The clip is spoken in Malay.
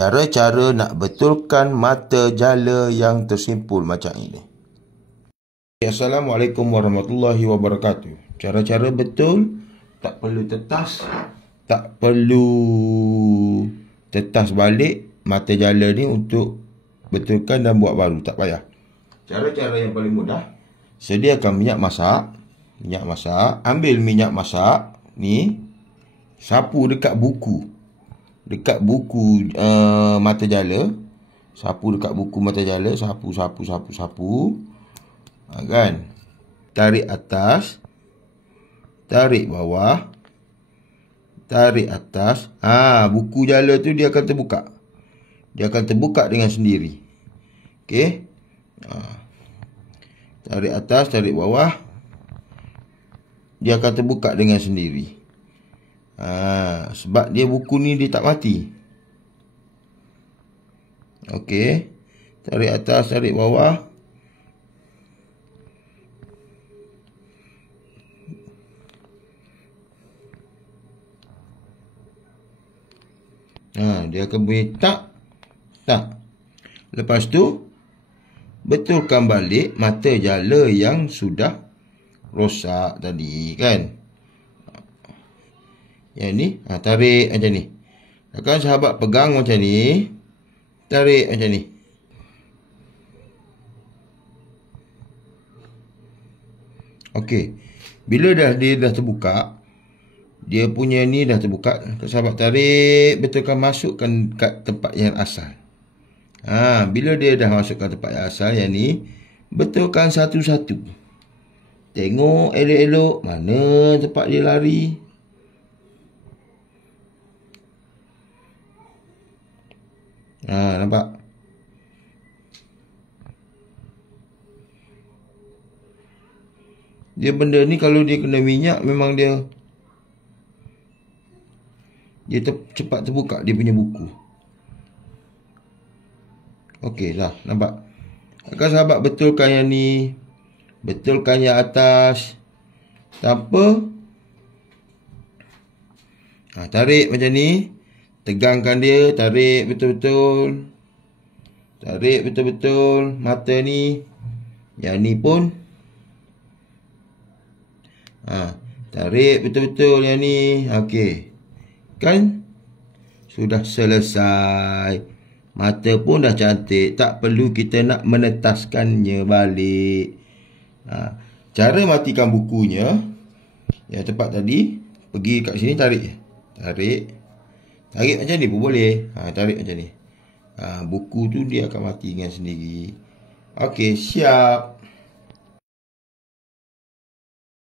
Cara-cara nak betulkan mata jala yang tersimpul macam ini. Assalamualaikum warahmatullahi wabarakatuh. Cara-cara betul, tak perlu tetas, tak perlu tetas balik mata jala ni untuk betulkan dan buat baru, tak payah. Cara-cara yang paling mudah, sediakan minyak masak. Ambil minyak masak ni, sapu dekat buku. Mata jala. Sapu dekat buku mata jala. Sapu. Kan? Tarik atas. Tarik bawah. Tarik atas. Buku jala tu dia akan terbuka. Dia akan terbuka dengan sendiri. Okey. Tarik atas, tarik bawah. Dia akan terbuka dengan sendiri. Sebab dia buku ni dia tak mati. Okey. Tarik atas, tarik bawah. Dia akan bunyi tak. Lepas tu betulkan balik mata jala yang sudah rosak tadi, kan? Yang ni, tarik macam ni. Akan sahabat pegang macam ni. Tarik macam ni. Okey. Bila dia dah terbuka, dia punya ni dah terbuka, sahabat tarik, betulkan masukkan kat tempat yang asal. Bila dia dah masukkan tempat yang asal yang ni, betulkan satu-satu. Tengok elok-elok mana tempat dia lari. Nampak? Dia benda ni kalau dia kena minyak, memang dia cepat terbuka dia punya buku. Okey lah, nampak? Akan sahabat betulkan yang ni. Betulkan yang atas. Tanpa. Tarik macam ni. Tegangkan dia, tarik betul-betul. Tarik betul-betul mata ni. Yang ni pun. Tarik betul-betul yang ni. Okey. Kan? Sudah selesai. Mata pun dah cantik. Tak perlu kita nak menetaskannya balik. Cara matikan bukunya. Yang tempat tadi. Pergi kat sini, tarik. Tarik macam ni pun boleh. Tarik macam ni. Buku tu dia akan mati dengan sendiri. Okey, siap.